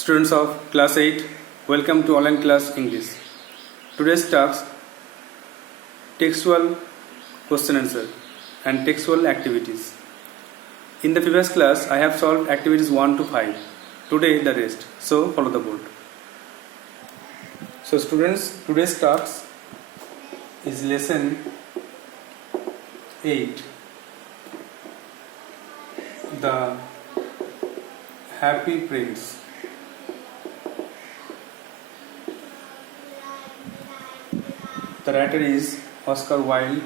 Students of class 8, welcome to online class English. Today's task, textual question answer and textual activities. In the previous class, I have solved activities 1 to 5. Today the rest. So follow the board. So students, today's task is lesson 8. The Happy Prince. The writer is Oscar Wilde.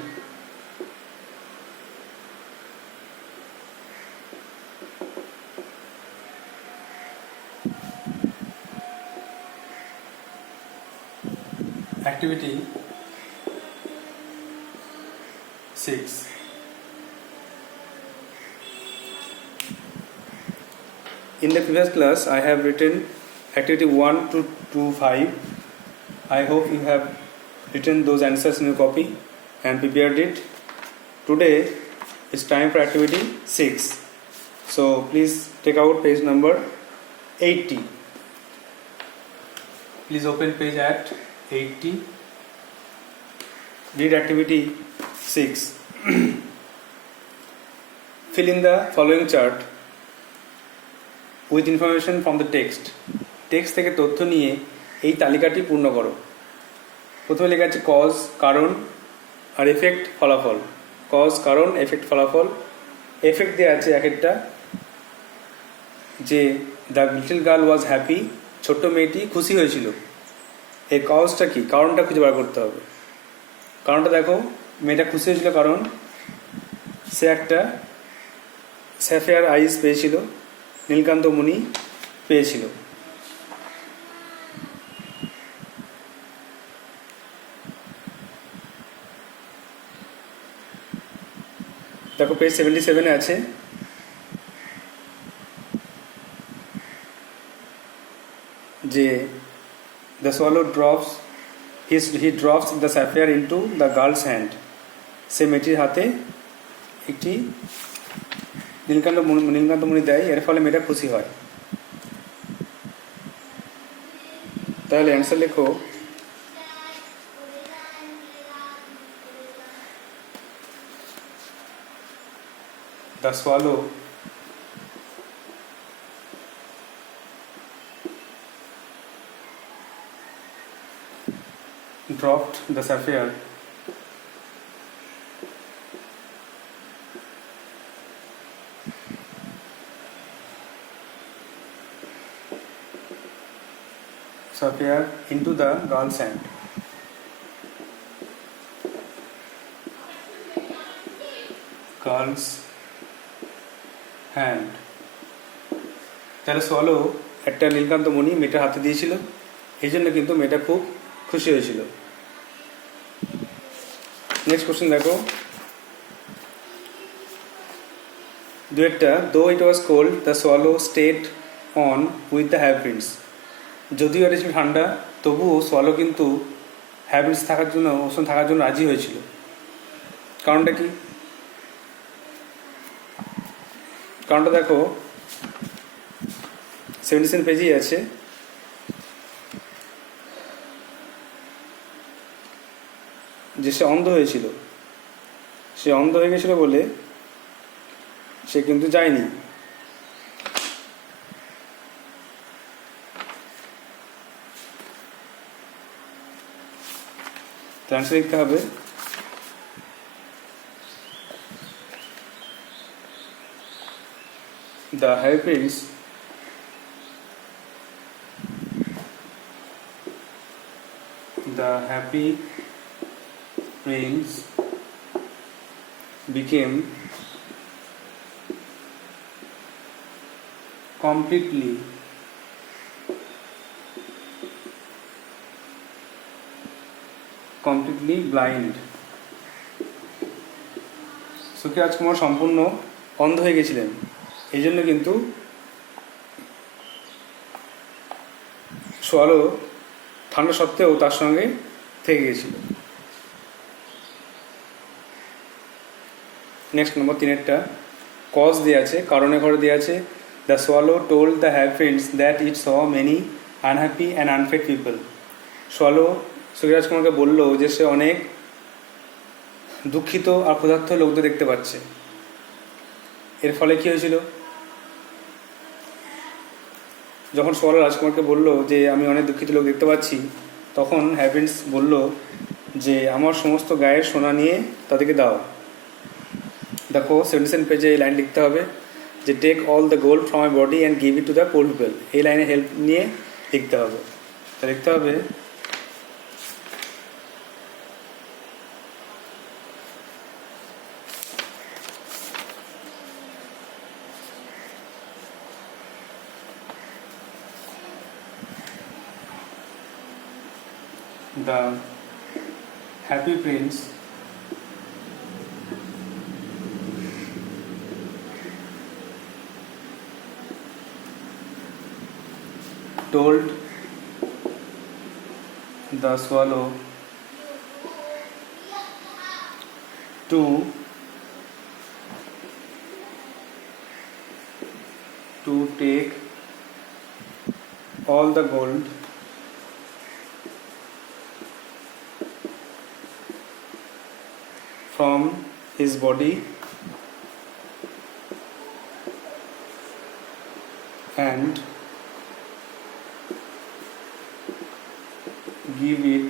Activity 6. In the previous class, I have written activity 1 to 5. I hope you have written those answers in your copy and prepared it. Today it's time for activity 6. So please take out page number 80. Please open page at 80. Read activity 6. Fill in the following chart with information from the text. Text থেকে তথ্য নিয়ে এই তালিকাটি পূর্ণ করো। প্রথমে লেখা আছে কজ কারণ আর এফেক্ট ফলাফল। কজ কারণ এফেক্ট ফলাফল। এফেক্ট দেওয়া আছে এক একটা, যে the little girl was happy, ছোট্ট মেয়েটি খুশি হয়েছিল। এর কজটা কি, কারণটা খুঁজে বার করতে হবে। কারণটা দেখো, মেয়েটা খুশি হয়েছিল কারণ সে একটা স্যাফিয়ার আইস পেয়েছিল, নীলকান্ত মণি পেয়েছিল। দেখো পেজ 77 আছে, যে the swallow drops he drops the sapphire into the girl's hand. সে মেয়েটির হাতে একটি নীলকান্ত মণি দেয়, এর ফলে মেয়েটা খুশি হয়। তাহলে অ্যান্সার লেখো, the swallow dropped the sapphire into the girl's hand. Girl's hand. তাহলে সোয়ালো একটা নীলকান্ত মণি মেয়েটার হাতে দিয়েছিল, এই জন্য কিন্তু মেয়েটা খুব খুশি হয়েছিল। নেক্সট কোশ্চেন দেখো, দুয়েরটা though it was cold the swallow stayed on with the happy prince. যদিও এটা ছিল ঠান্ডা, তবুও সোয়ালো কিন্তু হ্যাপিন্স থাকার জন্য রাজি হয়েছিল। কারণটা কি? কারণটা দেখো 77 পেজেই আছে, যে সে অন্ধ হয়েছিল। সে অন্ধ হয়ে গেছিল বলে সে কিন্তু যায়নি। অ্যান্সার লিখতে হবে, the happy prince became completely blind. সুখী রাজকুমার সম্পূর্ণ অন্ধ হয়ে গেছিলেন, এই জন্য কিন্তু সোয়ালো ঠান্ডা সত্ত্বেও তার সঙ্গে থেকে গেছিল। নেক্সট নম্বর 3-এরটা কজ দেওয়া আছে, কারণে ঘরে দেওয়া আছে The swallow told the hairpins that it saw many unhappy and unfed people. Swallow সুখী রাজকুমারকে বলল যে সে অনেক দুঃখিত আর ক্ষুধার্ত লোকদের দেখতে পাচ্ছে। এর ফলে কি হয়েছিল? যখন সোয়ালো রাজকুমারকে বলল যে আমি অনেক দুঃখিত লোক দেখতে পাচ্ছি, তখন হ্যাপিন্স বলল যে আমার সমস্ত গায়ের সোনা নিয়ে তাদেরকে দাও। দেখো 77 পেজে এই লাইন লিখতে হবে যে take all the gold from my body and give it to the poor people. এই লাইনে হেল্প নিয়ে লিখতে হবে। তা লিখতে হবে the happy prince told the swallow to take all the gold from his body and give it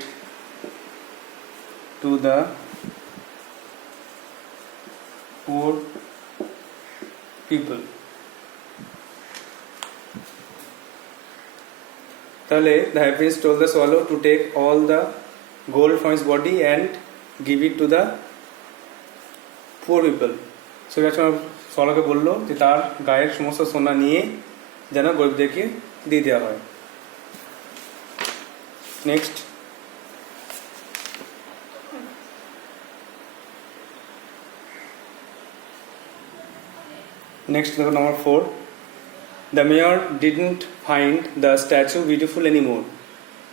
to the poor people. তাহলে the happiness told the swallow to take all the gold from his body and give it to the poor people. সোয়ালোকে বললো যে তার গায়ের সমস্ত সোনা নিয়ে যেন গরিবদেরকে দিয়ে দেওয়া হয়। নেক্সট, দেখো নাম্বার 4, the mayor didn't find the statue beautiful anymore.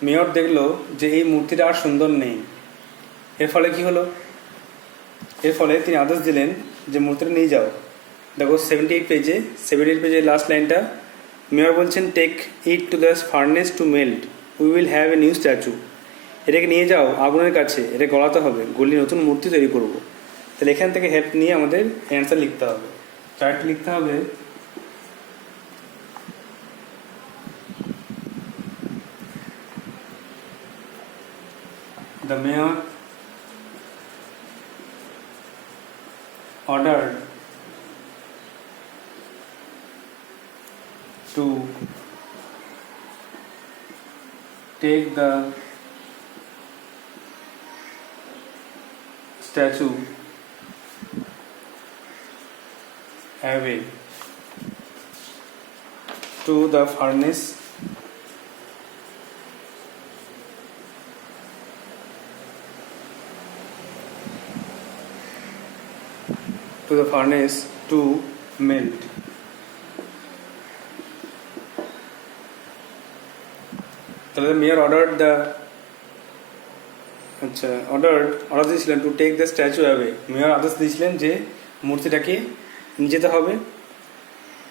Mayor দেখলো যে এই মূর্তিটা আর সুন্দর নেই। এর ফলে কি হলো? এর ফলে তিনি আদেশ দিলেন যে মূর্তিটা নিয়ে যাও। দেখো 78 পেজে লাস্ট লাইনটা, মেয়র বলছেন take it to the furnace to melt, we will have a new statue. এটাকে নিয়ে যাও আগুনের কাছে, এটা গলাতে হবে, গলিয়ে নতুন মূর্তি তৈরি করব। তাহলে এখান থেকে হেল্প নিয়ে আমাদের অ্যান্সার লিখতে হবে। চারটি লিখতে হবে the mayor ordered to take the statue away to the furnace to melt. তাহলে মেয়র অর্ডার দিয়েছিলেন to take the statue away. Mayor আদেশ দিয়েছিলেন যে মূর্তিটাকে নিয়ে যেতে হবে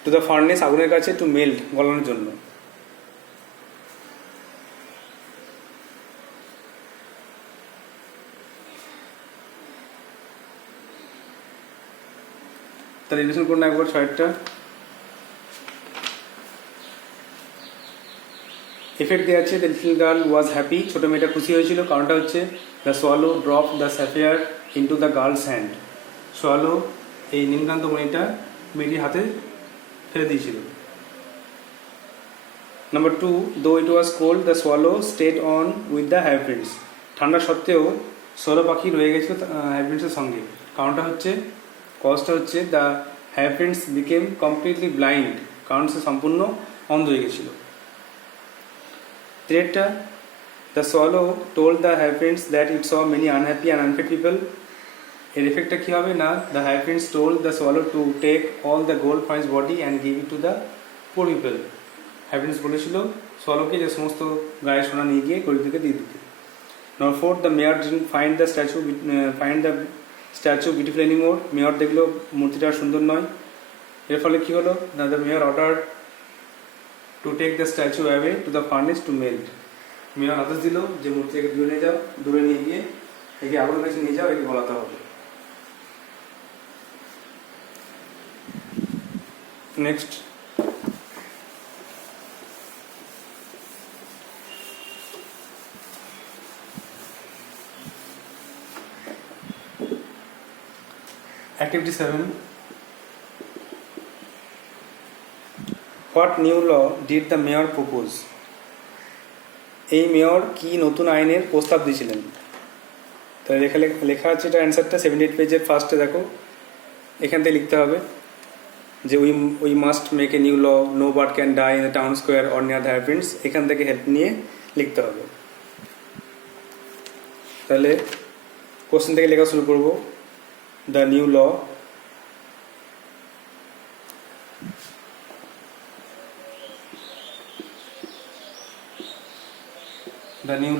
টু দ্য ফার্নেস, আগুনের কাছে, টু মেল্ট, গলানোর জন্য। তাহলে রিভিশন করুন একবার 6টা। এফেক্ট দেওয়া আছে the little girl was happy, ছোটো মেয়েটা খুশি হয়েছিল। কারণটা হচ্ছে the swallow drop the sapphire into the girl's hand. Swallow এই নীলকান্ত মণিটা মেয়েটির হাতে ফেলে দিয়েছিল। Number 2, though it was cold the swallow stayed on with the happy prince. ঠান্ডা সত্ত্বেও সোয়ালো পাখি রয়ে গেছিল হ্যারপিন্সের সঙ্গে। কারণটা হচ্ছে the happy prince became completely blind, কারণ সে সম্পূর্ণ অন্ধ হয়ে গেছিল। থ্রেডটা, the swallow told the happy prince that it saw many unhappy and unfed people. এর এফেক্টটা কী হবে না, the happy prince told the swallow to take all the gold from his body and give it to the poor people. Happy prince বলেছিল সোয়ালোকে যে সমস্ত গায়ে সোনা নিয়ে গিয়ে গরিবদেরকে দিয়ে দিতে। Number 4, the mayor didn't find the statue beautiful anymore. Mayor দেখলো মূর্তিটা সুন্দর নয়। এর ফলে কি হলো না, the mayor order to take the statue away to the furnace to melt. Mayor আদেশ দিল যে মূর্তিকে দূরে নিয়ে যাও, দূরে নিয়ে গিয়ে একে আগুনের কাছে নিয়ে যাও, একে গলাতে হবে। Next, Activity 7. What new law did the mayor propose? এই মেয়র কি নতুন আইনের প্রস্তাব দিয়েছিলেন? তাহলে লেখা আছে, এটা অ্যান্সারটা 78 পেজের ফার্স্টে দেখো, এখান থেকে লিখতে হবে যে we must make a new law, no bird can die in the town square or near the happens. এখান থেকে হেল্প নিয়ে লিখতে হবে। তাহলে কোশ্চেন থেকে লেখা শুরু করবো। The new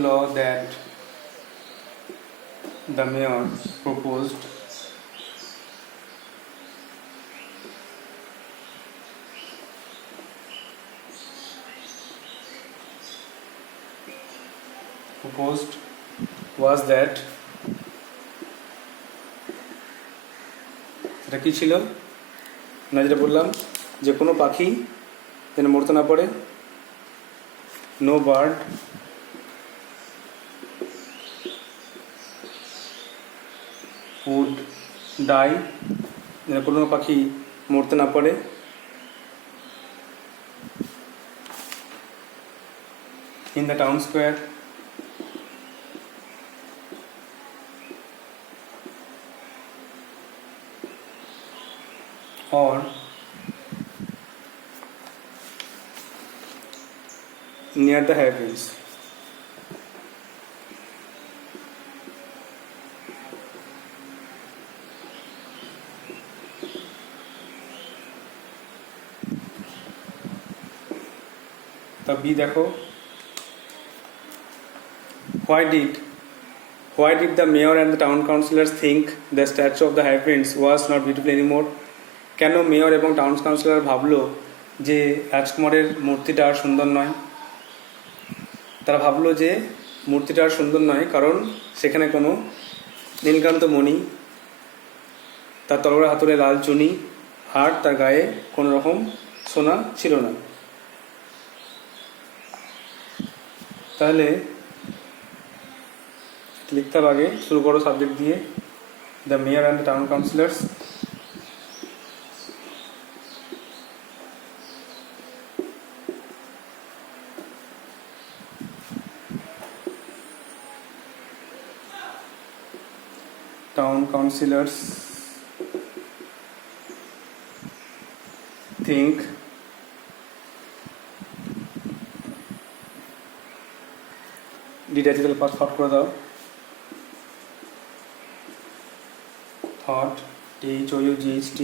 law that the mayor proposed was that, এটা কি ছিল না, যেটা বললাম যে কোনো পাখি যেন মরতে না পারে, নো বার্ড উড ডাই, যেন কোনো পাখি মরতে না পারে in the town square or near the heavens. तब भी देखो, why did the mayor and the town councillors think the statue of the high prince was not beautiful anymore? কেন মেয়র এবং টাউন কাউন্সিলর ভাবলো যে রাজকুমারের মূর্তিটা আর সুন্দর নয়? তারা ভাবলো যে মূর্তিটা আর সুন্দর নয় কারণ সেখানে কোনো নীলকান্ত মণি, তার তলোয়ার হাতুড়ে লাল চুনি আর তার গায়ে কোনো রকম সোনা ছিল না। তাহলে লিখতে হবে, আগে শুরু করো সাবজেক্ট দিয়ে, the mayor and the town councillors think ডিটাইটেল পাস থট করে দাও, thought THOUGHT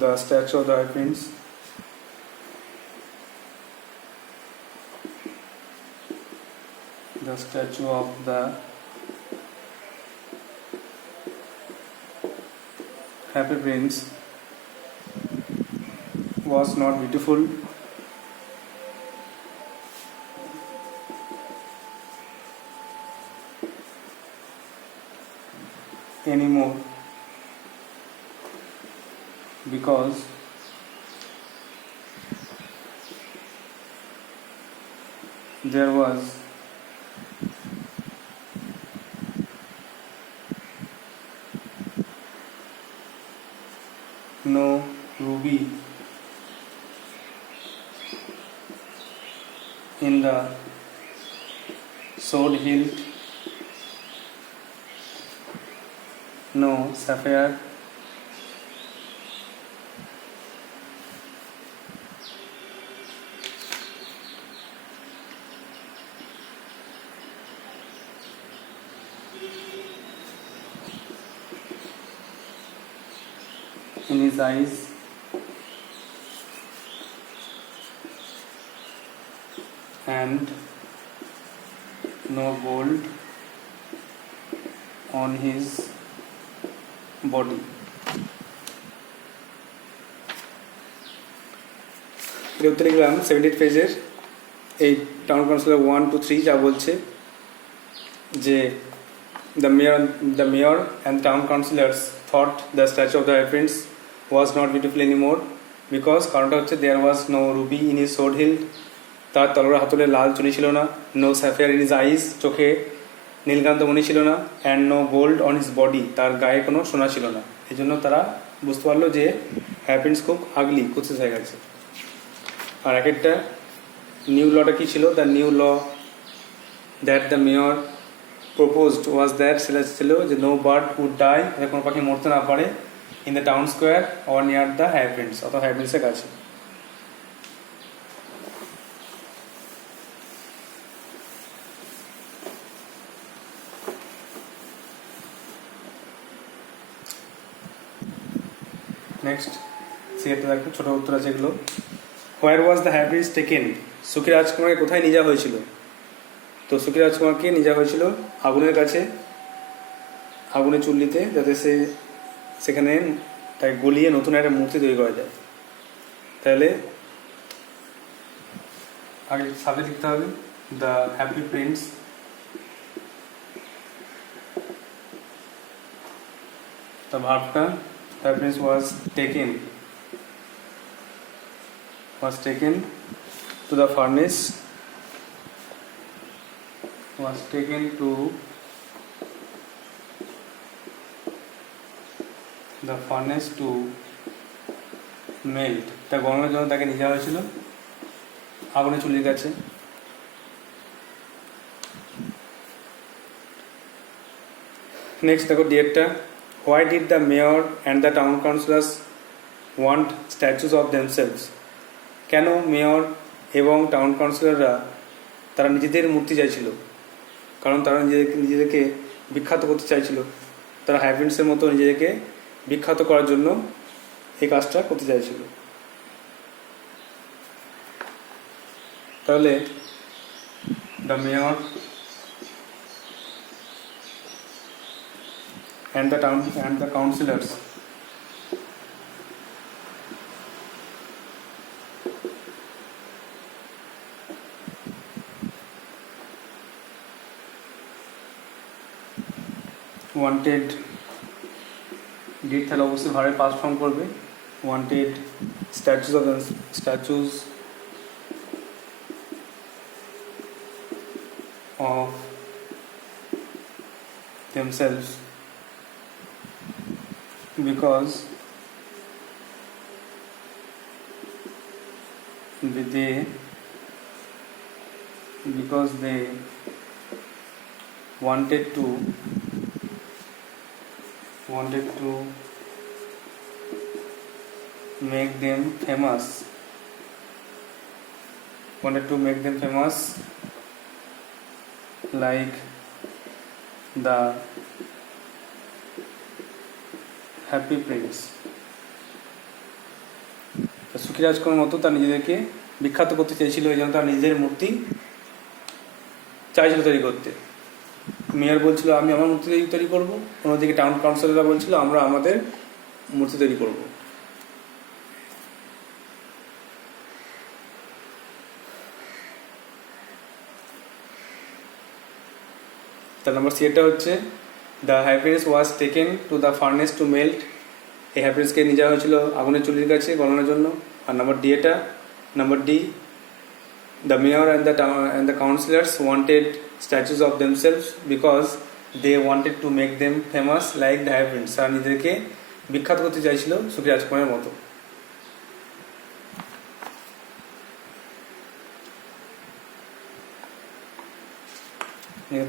the statue of the high prince happy prince was not beautiful anymore because there was no ruby in the sword hilt, no sapphire in his eyes, and no gold on his body. এর উত্তর লিখলাম 78 পেজের এই town councillor 1 to 3 যা বলছে যে the mayor and town councillors thought the statue of the high prince was not beautiful anymore because কারণটা হচ্ছে there was no ruby in his sword hilt, তার তলোয়ার হাতলে লাল চুনি ছিল না, no sapphire in his eyes, চোখে নীলকান্ত মণি ছিল না, and no gold on his body, তার গায়ে কোনো সোনা ছিল না। এই জন্য তারা বুঝতে পারলো যে হ্যাই প্রিন্স খুব আগলি, কুৎসিত হয়ে গেছে। আর এক একটা নিউ লটা কী ছিল? The new law that the mayor proposed was that, সেটা ছিল যে নো বার্ড উড ডাই, কোনো পাখি মরতে না পারে, in the town square or near the happy Prince, অথবা হ্যাই প্রিন্সের কাছে। নেক্সট সিএতে দেখো, ছোটো উত্তর আছে এগুলো। Where was the happy prince taken, সুখী রাজকুমারকে কোথায় নিয়ে যাওয়া হয়েছিল? তো সুখী রাজকুমারকে নিয়ে যাওয়া হয়েছিল আগুনের কাছে, আগুনের চুল্লিতে, যাতে সেখানে তাই গলিয়ে নতুন একটা মূর্তি তৈরি করা যায়। তাহলে আগে সাবজেক্ট লিখতে হবে দ্য হ্যাপি প্রিন্স the ভার্বটা the prince was taken to the furnace, was taken to the furnace to melt, তা গরমের জন্য তাকে নিয়ে যাওয়া হয়েছিল আগুনে চুলির কাছে। নেক্সট দেখো ডিএডটা, why did the mayor and the town councillors want statues of themselves, কেন মেয়র এবং টাউন কাউন্সিলররা তারা নিজেদের মূর্তি চাইছিল? কারণ তারা নিজেদেরকে বিখ্যাত করতে চাইছিল, তারা হ্যাই প্রিন্সের মতো নিজেদেরকে বিখ্যাত করার জন্য এই কাজটা করতে চাইছিল। তাহলে the mayor and the councillors wanted, did তাহলে অবশ্যই ভার্বের পাস্ট ফর্ম করবে, wanted statues of themselves because they wanted to make them famous, like the happy Prince. সুখী রাজকুমার মতো তার নিজেদেরকে বিখ্যাত করতে চেয়েছিল, এই জন্য তার নিজের মূর্তি চাইছিল তৈরি করতে। মেয়র বলছিল আমি আমার মূর্তি তৈরি করবো, অন্যদিকে টাউন কাউন্সিলররা বলছিল আমরা আমাদের মূর্তি তৈরি করব। তার নাম্বার সি এটা হচ্ছে the happy prince was taken to the furnace to melt, এই হ্যাই প্রিন্সকে নিয়ে যাওয়া হয়েছিল আগুনের চুলির কাছে গলানোর জন্য। আর number D the mayor and the councillors wanted statues of themselves because they wanted to make them famous like the high prince, তারা নিজেদেরকে বিখ্যাত করতে চাইছিল সুখী রাজকুমারের মতো।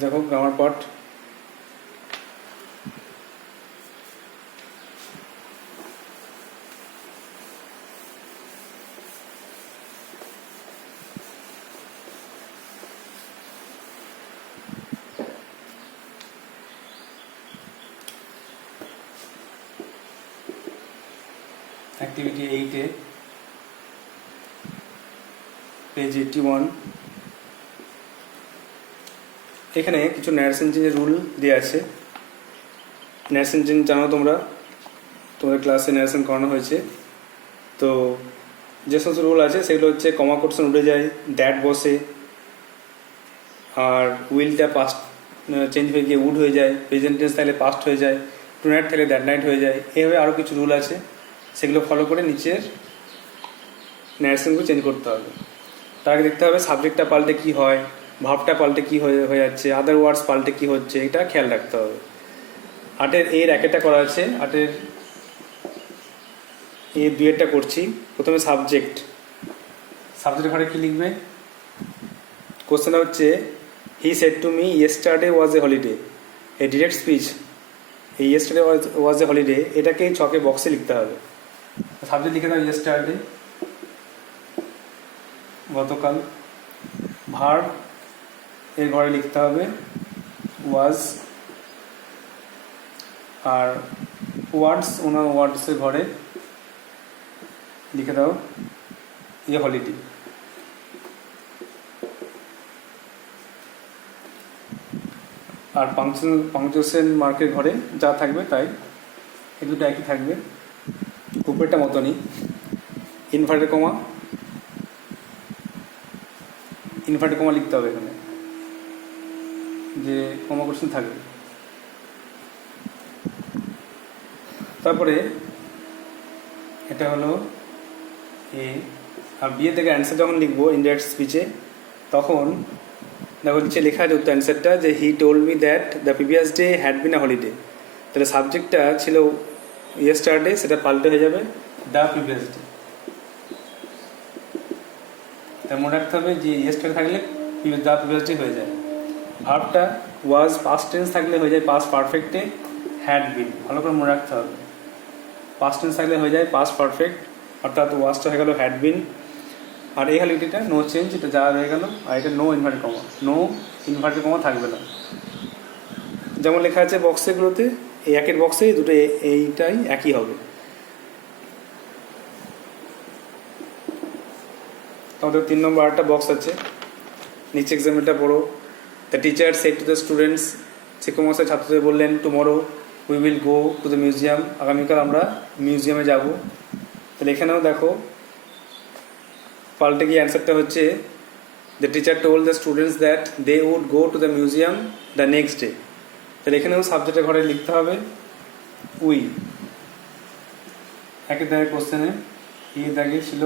দেখো গ্রামার পার্ট, অ্যাক্টিভিটি 8-এ পেজ 81, এখানে কিছু ন্যারেশন চেঞ্জের রুল দেওয়া আছে। ন্যারেশন চেঞ্জ জানো তোমরা, তোমাদের ক্লাসে ন্যারেশন করানো হয়েছে। তো যে সমস্ত রুল আছে সেগুলো হচ্ছে কমা কোটেশন উঠে যায়, দ্যাট বসে, আর উইলটা পাস্ট চেঞ্জ হয়ে গিয়ে উড হয়ে যায়, প্রেজেন্ট টেন্স থাকলে পাস্ট হয়ে যায়, টু নাইট থাকলে দ্যাট নাইট হয়ে যায়। এইভাবে আরও কিছু রুল আছে, সেগুলো ফলো করে নিচের ন্যারেশনগুলো চেঞ্জ করতে হবে। তার আগে দেখতে হবে সাবজেক্টটা পাল্টে কী হয়, ভাবটা পাল্টে কী হয়ে যাচ্ছে, আদার ওয়ার্ডস পাল্টে কী হচ্ছে, এটা খেয়াল রাখতে হবে। 8-এর এর একটা করা আছে, 8-এর এর 2-এরটা করছি। প্রথমে সাবজেক্ট ঘরে কী লিখবে? কোশ্চেনটা হচ্ছে he said to me yesterday was a holiday, a direct speech. এই ইয়েস্টারডে ওয়াজ এ হলিডে এটাকে ছকে বক্সে লিখতে হবে। সাবজেক্ট লিখে দাও ইয়েস্টারডে, গতকাল। ভার্ব এর ঘরে লিখতে হবে ওয়াজ, আর ওয়ার্ডস ওনার ওয়ার্ডসের ঘরে লিখে দাও এ হলিডে। আর পাংচুয়েশন মার্কের ঘরে যা থাকবে তাই, এই দুটো একই থাকবে, উপরেরটা মতনই। ইনভার্টেড কমা লিখতে হবে এখানে, যে কমা কোশ্চেন থাকবে। তারপরে এটা হলো এ। আর বিয়ে থেকে অ্যান্সার যখন লিখবো ইনডাইরেক্ট স্পিচে, তখন দেখো নিচে লেখা আছে উত্তর অ্যান্সারটা, যে he told me that the previous day had been আ হলিডে। তাহলে সাবজেক্টটা ছিল ইয়েস্টারডে, সেটা পাল্টে হয়ে যাবে দ্য প্রিভিয়াস ডে। তাই মনে রাখতে হবে যে ইয়েস্টারডে থাকলে দ্য প্রিভিয়াস ডে হয়ে যায়। ভার্বটা ওয়াজ পাস্ট টেন্স থাকলে হয়ে যায় পাস্ট পারফেক্টে হ্যাড বিন, ভালো করে মনে রাখতে হবে। পাস্ট টেন্স থাকলে হয়ে যায় পাস্ট পারফেক্ট, অর্থাৎ ওয়াজটা হয়ে গেল হ্যাড বিন। আর এই হলিডেটা নো চেঞ্জ, এটা যা হয়ে গেল। আর এটা নো ইনভার্টেড কমা থাকবে না, যেমন লেখা আছে বক্সেগুলোতে। এই একের বক্সে দুটো এইটাই একই হবে। আমাদের 3 নম্বর আরেকটা বক্স আছে, নিচে এক্সাম্পলটা পড়ো। The teacher said to the students, শিক্ষকমশাই ছাত্রদের বললেন, tomorrow we will go to the museum, আগামীকাল আমরা মিউজিয়ামে যাব। তাহলে এখানেও দেখো পাল্টে গিয়ে অ্যান্সারটা হচ্ছে the teacher told the students that they would go to the museum the next day. তাহলে এখানেও সাবজেক্টের ঘরে লিখতে হবে উই। একের দাগে কোশ্চেনে দাগে ছিল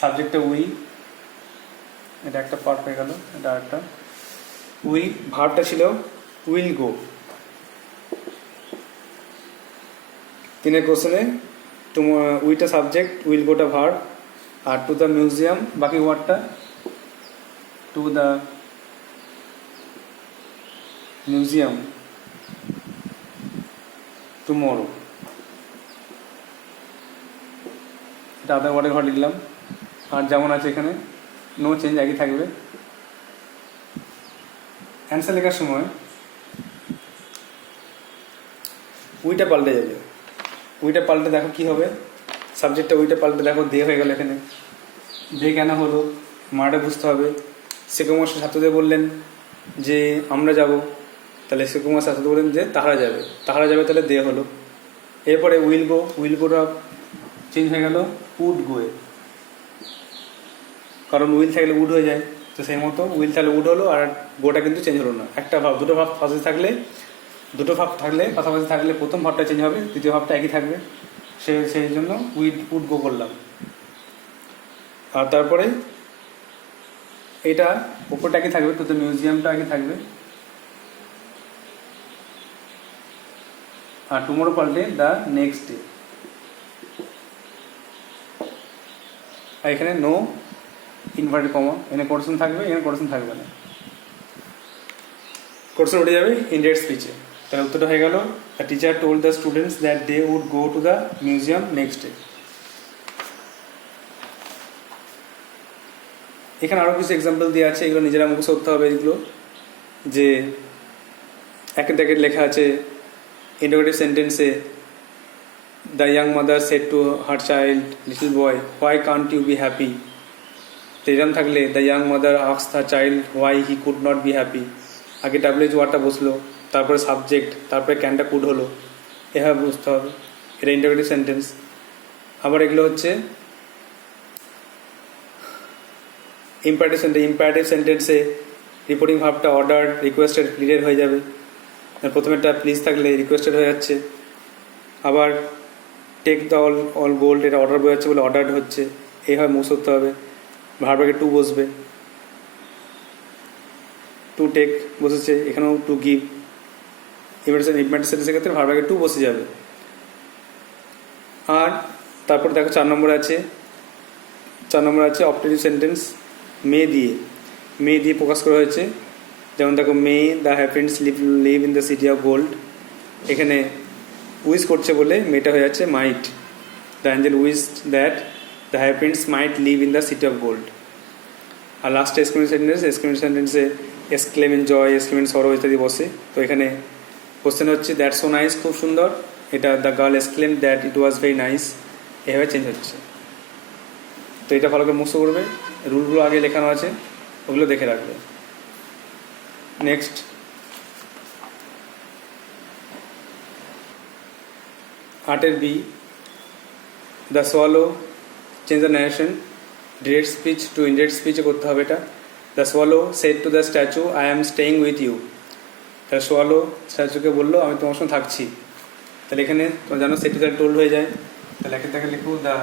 সাবজেক্টটা উই, এটা একটা পার্ট হয়ে গেল। এটা একটা উই, ভার্বটা ছিল উইল গো। 3-এর কোশ্চেনে উইটা সাবজেক্ট, উইল গোটা ভার্ব, আর টু দ্য মিউজিয়াম বাকি ওয়ার্ডটা টু দ্য মিউজিয়াম টুমরো। এটা আদার ওয়ার্ডের ঘর লিখলাম। আর যেমন আছে এখানে নো চেঞ্জ, একই থাকবে। অ্যান্সার লেখার সময় উইটা পাল্টে যাবে। উইটা পাল্টে দেখো কি হবে, সাবজেক্টটা উইটা পাল্টে দেখো দে হয়ে গেল। এখানে দে কেন হলো মাটা বুঝতে হবে। শিক্ষকমশাই ছাত্রদের বললেন যে আমরা যাব, তাহলে শিক্ষকমশাই ছাত্রদের বললেন যে তাহারা যাবে, তাহলে দে হলো। এরপরে উইল গোটা চেঞ্জ হয়ে গেল উড গোয়ে, কারণ উইল থাকলে উড হয়ে যায়। তো সেই মতো উইল থাকলে উড হলো, আর গোটা কিন্তু চেঞ্জ হলো না। একটা ভাব, দুটো ভাব থাকলে পাশাপাশি থাকলে প্রথম ভাবটা চেঞ্জ হবে, দ্বিতীয় ভাবটা একই থাকবে। সেই জন্য উড গো করলাম। আর তারপরে এটা ওপরটা একই থাকবে, তো মিউজিয়ামটা একই থাকবে। আর টুমরো পাল্টে দ্য নেক্সট ডে। আর এখানে নো ইনভার্টেড কমা, এখানে কোটেশন থাকবে, এখানে কোটেশন থাকবে না, কোটেশন উঠে যাবে ইনডাইরেক্ট স্পিচে। তাহলে উত্তরটা হয়ে গেল the teacher told the students that they would go to the museum next day. এখানে আরও কিছু এক্সাম্পল দেওয়া আছে, এগুলো নিজেরা মুখস্থ করতে হবে। এগুলো যে একের দাগের লেখা আছে ইন্টারোগেটিভ সেন্টেন্সে, the young mother said to her child, little boy, why can't you be happy. তো এরকম থাকলে the young mother asked the child why he could not be happy. আগে WH ওয়ার্ডটা বসলো, তারপরে সাবজেক্ট, তারপরে ক্যানটা কুড হলো, এভাবে বুঝতে হবে। এটা ইন্টারোগেটিভ সেন্টেন্স। আবার এগুলো হচ্ছে ইম্পারেটিভ সেন্টেন্স। ইম্পারেটিভ সেন্টেন্সে রিপোর্টিং ভার্বটা অর্ডার, রিকোয়েস্টেড, প্লিডেড হয়ে যাবে। প্রথমেরটা প্লিজ থাকলে রিকোয়েস্টেড হয়ে যাচ্ছে। আবার টেক দ্য অল গোল্ড, এটা অর্ডার বোঝাচ্ছে বলে অর্ডার্ড হচ্ছে, এইভাবে মুভ করতে হবে। ভার্ব আগে টু বসবে, টু টেক বসেছে, এখানেও টু গিভ। ইম্পারেটিভ সেন্টেন্সের ক্ষেত্রে ভার্ব আগে টু বসে যাবে। আর তারপর দেখো 4 নম্বর আছে অপটেটিভ সেন্টেন্স, মে দিয়ে প্রকাশ করা হয়েছে। যেমন দেখো, may the happy prince live in the city of gold, এখানে উইশ করছে বলে মেটা হয়ে যাচ্ছে might. The angel wished that the happy prince might live in the city of gold. আর লাস্টে এক্সক্লেমেশন সেন্টেন্সে exclaim in joy, exclaim in sorrow ইত্যাদি বসে। তো এখানে কোশ্চেন হচ্ছে দ্যাট সো নাইস, খুব সুন্দর, এটা the girl exclaim that it was very nice, এভাবে চেঞ্জ হচ্ছে। তো এটা ভালো করে মুখস্থ করবে, রুলগুলো আগে লেখানো আছে, ওগুলো দেখে রাখবে। নেক্সট, আর্টের B, the swallow, change the narration, direct speech to indirect স্পিচে করতে হবে এটা। The swallow said to the statue I am staying with you, তাহলে সোয়ালো স্ট্যাচুকে বললো আমি তোমার সঙ্গে থাকছি। তাহলে এখানে তোমার জানো সেট টু দ্য টোল্ড হয়ে যায়, তাহলে এখান থেকে লিখবো the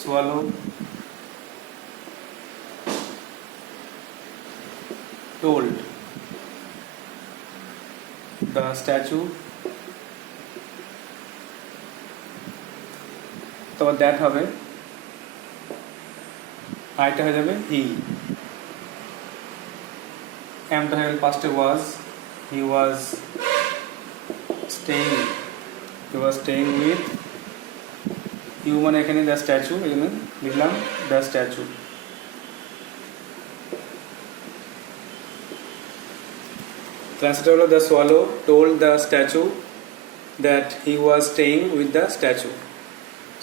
swallow told the statue, তো দ্যাট হবে, আইটা হয়ে যাবে হি, এমটা হয়ে গেল পাস্টে ওয়াজ, হি ওয়াজ স্টেইং উইথ ইউ, মানে এখানে দ্য স্ট্যাচু, এখানে লিখলাম দ্য স্ট্যাচু। ট্রান্সলেট হলো the swallow told the statue that he was staying with the statue.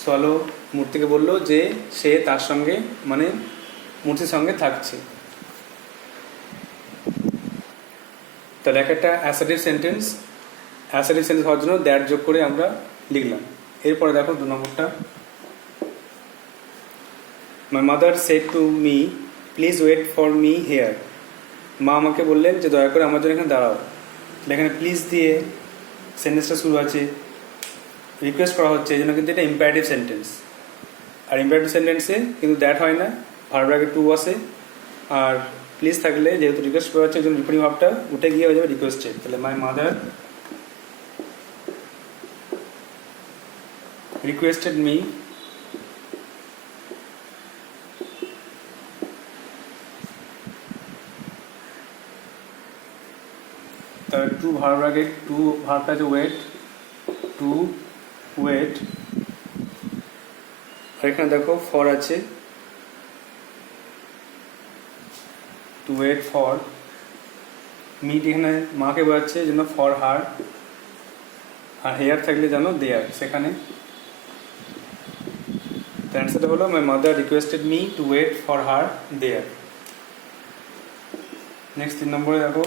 Swallow মূর্তিকে বললো যে সে তার সঙ্গে, মানে মূর্তির সঙ্গে থাকছে। তাহলে একটা অ্যাসার্টিভ সেন্টেন্স হওয়ার জন্য দ্যাট যোগ করে আমরা লিখলাম। এরপরে দেখো 2 নম্বরটা, my mother said to me please wait for me here, মা আমাকে বললেন যে দয়া করে আমার জন্য এখানে দাঁড়াও। এখানে প্লিজ দিয়ে সেন্টেন্সটা শুরু আছে, রিকোয়েস্ট করা হচ্ছে, এই জন্য কিন্তু এটা ইম্পারেটিভ সেন্টেন্স। আর ইম্পারেটিভ সেন্টেন্সে কিন্তু দ্যাট হয় না, ভার্ব আগে টু আসে। আর প্লিজ থাকলে যেহেতু রিকোয়েস্ট করা হচ্ছে, ওই জন্য রিপোর্টিং ভার্বটা উঠে গিয়ে হয়ে যাবে রিকোয়েস্টেড। তাহলে মাই মাদার রিকোয়েস্টেড মি তাহলে টু ভার্ব আগে টু ভার্বটা আছে ওয়েট, টু ওয়েট। আর এখানে দেখো ফর আছে, টু ওয়েট ফর মিট, এখানে মাকে বোঝাচ্ছে জন্য ফর হার। আর হেয়ার থাকলে জানো দেয়ার, সেখানে অ্যান্সারটা হলো my mother requested me to wait for her there. Next 3 নম্বরে দেখো,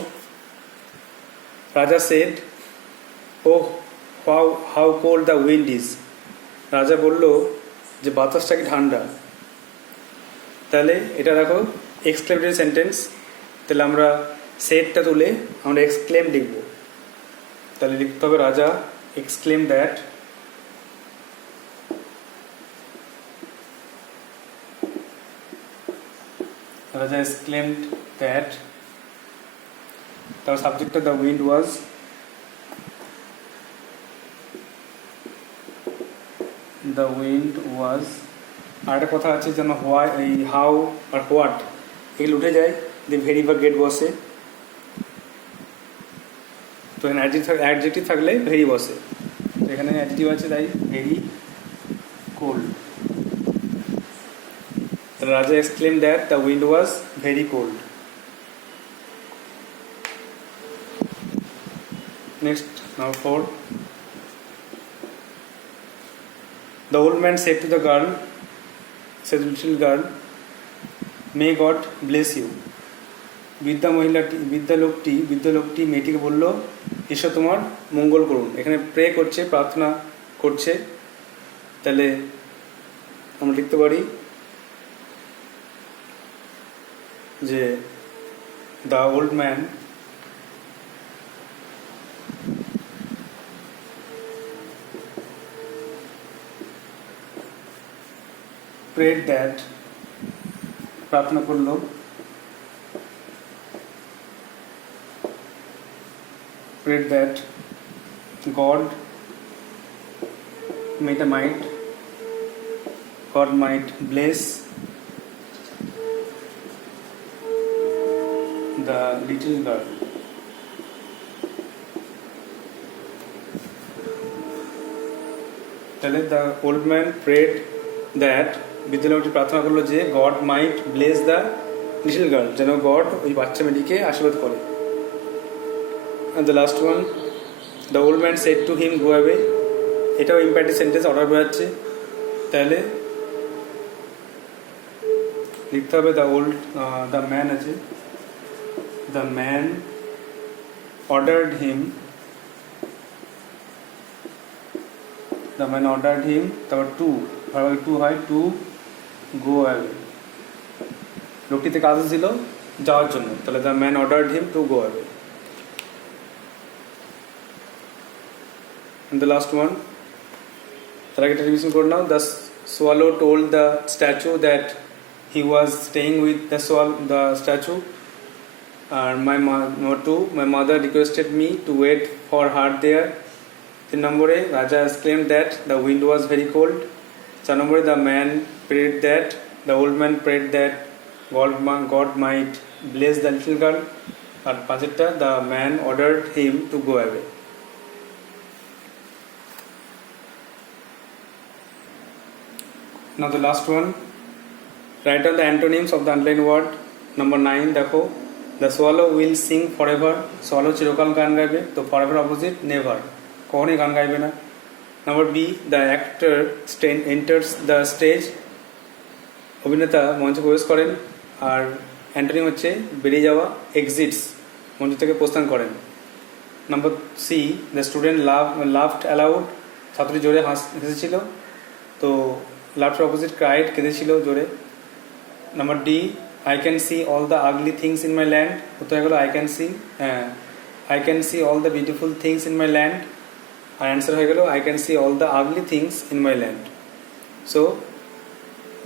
Raja said oh how cold the wind is, রাজা বলল যে বাতাসটা কি ঠান্ডা। তাহলে এটা দেখো এক্সক্লেমেটরি সেন্টেন্স, তাহলে আমরা সেডটা তুলে আমরা এক্সক্লেম লিখব। তাহলে লিখতে হবে রাজা এক্সক্লেম দ্যাট, রাজা এক্সক্লেমড দ্যাট, তার সাবজেক্টটা the wind was, the wind was. আর একটা কথা আছে যেন হোয়াই, এই হাউ আর হোয়াট এগুলো উঠে যায়, দি ভেরি বা গেট বসে। তো এখানে অ্যাডজেক্টিভ থাকলে ভেরি বসে, এখানে অ্যাডজেক্টিভ আছে তাই ভেরি কোল্ড। রাজা exclaim that the wind was very cold. Next, now 4. The old man said to the girl, said the little girl, may God bless you. বৃদ্ধা লোকটি মেয়েটিকে বলল, ঈশ্বর তোমার মঙ্গল করুন। এখানে প্রে করছে, প্রার্থনা করছে, তাহলে আমরা লিখতে পারি যে the old man prayed that, প্রার্থনা করলো, prayed that God might bless the little girl. তাহলে the old man prayed that, বিদ্যালয়টি প্রার্থনা করলো যে God might bless the little girl, যেন God ওই বাচ্চা মেয়েটিকে আশীর্বাদ করে। And the last one, the old man said to him, go away. এটাও ইম্পারেটিভ সেন্টেন্স, অর্ডার বোঝাচ্ছে। তাহলে লিখতে হবে the man আছে, the man ordered him, তারপর টু হয় টু গো অ্যাওয়ে। লোকটিতে কাজ ছিল যাওয়ার জন্য, তাহলে the man ordered him to go away. And the last one, তার আগে একটা রিভিশন করে নাও। The swallow told the statue that he was staying with the statue. My mother requested me to wait for her there. 3 নম্বরে, Raja exclaimed that the wind was very cold. 4 নম্বরে, the old man prayed that God might bless the little girl. আর 5টা, the man ordered him to go away. Now the last one, write down the antonyms of the underlined word. Number 9 দেখো, the swallow will sing forever. swallow চিরকাল গান গাইবে, তো forever opposite never, কখনোই গান গাইবে না। Number B, the actor enters the stage. অভিনেতা মঞ্চে প্রবেশ করেন। আর অ্যান্টোনিম হচ্ছে বেরিয়ে যাওয়া, exits, মঞ্চ থেকে প্রস্থান করেন। Number C, the student laughed aloud. ছাত্রী জোরে হেসেছিল, তো লাফটার অপোজিট ক্রাইড, কেঁদেছিল জোরে। Number D, I can see all the ugly things in my land. উত্তর হয়ে গেল I can see all the beautiful things in my land. আর অ্যান্সার হয়ে গেল I can see all the ugly things in my land. So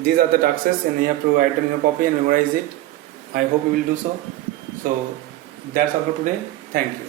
these are the tasks and you have to write in your copy and memorize it. I hope you will do so. So that's all for today. Thank you.